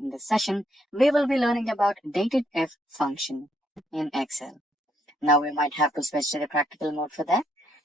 In this session, we will be learning about DateDif function in Excel. Now we might have to switch to the practical mode for that.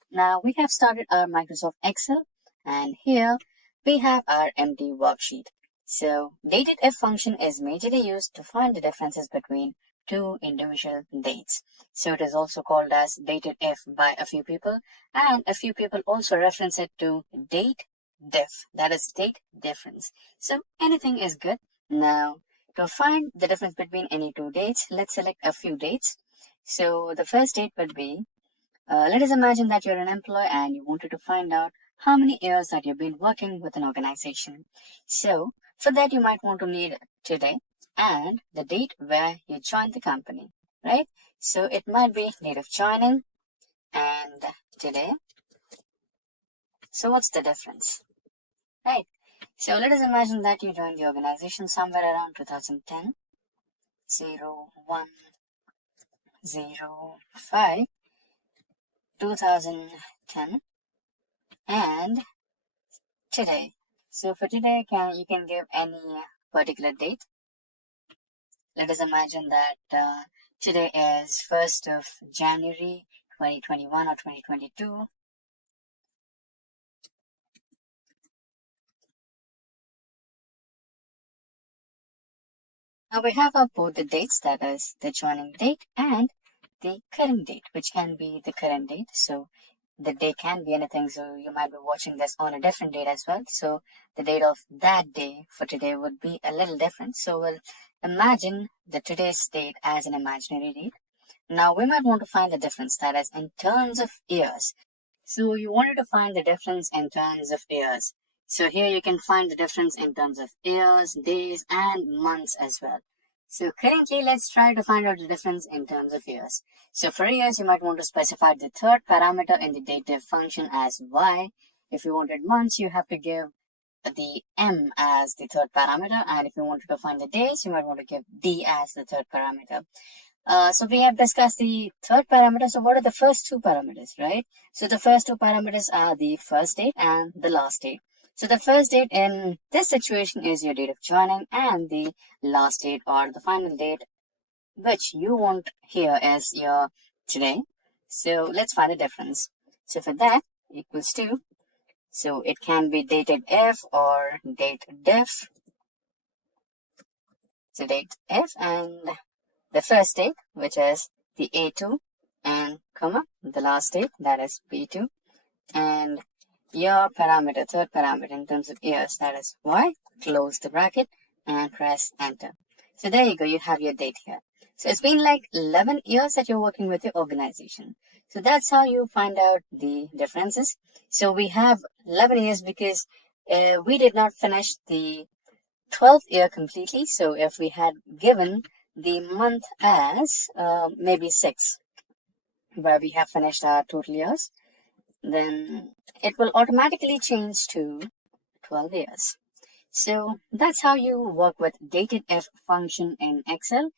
Now we have started our Microsoft Excel, and here we have our empty worksheet. So DateDif function is majorly used to find the differences between two individual dates. So it is also called as DateDif by a few people, and a few people also reference it to DateDif, that is date difference. So anything is good. Now to find the difference between any two dates, let's select a few dates. So the first date would be, let us imagine that you're an employee and you wanted to find out how many years that you've been working with an organization. So for that, you might want to need today and the date where you joined the company, right? So it might be date of joining and today. So what's the difference, right? So let us imagine that you joined the organization somewhere around 2010, 0105, 2010, and today. So for today, you can give any particular date. Let us imagine that today is 1st of January 2021 or 2022. Now we have both the dates, that is the joining date and the current date, which can be the current date. So the day can be anything, so you might be watching this on a different date as well. So the date of that day for today would be a little different. So we'll imagine the today's date as an imaginary date. Now we might want to find the difference, that is in terms of years. So you wanted to find the difference in terms of years. So here you can find the difference in terms of years, days, and months as well. So currently, let's try to find out the difference in terms of years. So for years, you might want to specify the third parameter in the DateDif function as y. If you wanted months, you have to give the m as the third parameter. And if you wanted to find the days, you might want to give d as the third parameter. So we have discussed the third parameter. So what are the first two parameters, right? So the first two parameters are the first date and the last date. So the first date in this situation is your date of joining, and the last date or the final date which you want here is your today. So let's find the difference. So for that, equals to, so it can be DateDif or DateDif. So DateDif and the first date, which is the A2, and comma, the last date, that is B2, and your parameter, third parameter in terms of years, that is y, close the bracket and press enter. So there you go, you have your date here. So it's been like 11 years that you're working with your organization. So that's how you find out the differences. So we have 11 years because we did not finish the 12th year completely. So if we had given the month as maybe 6, where we have finished our total years, then it will automatically change to 12 years. So that's how you work with DateDif function in Excel.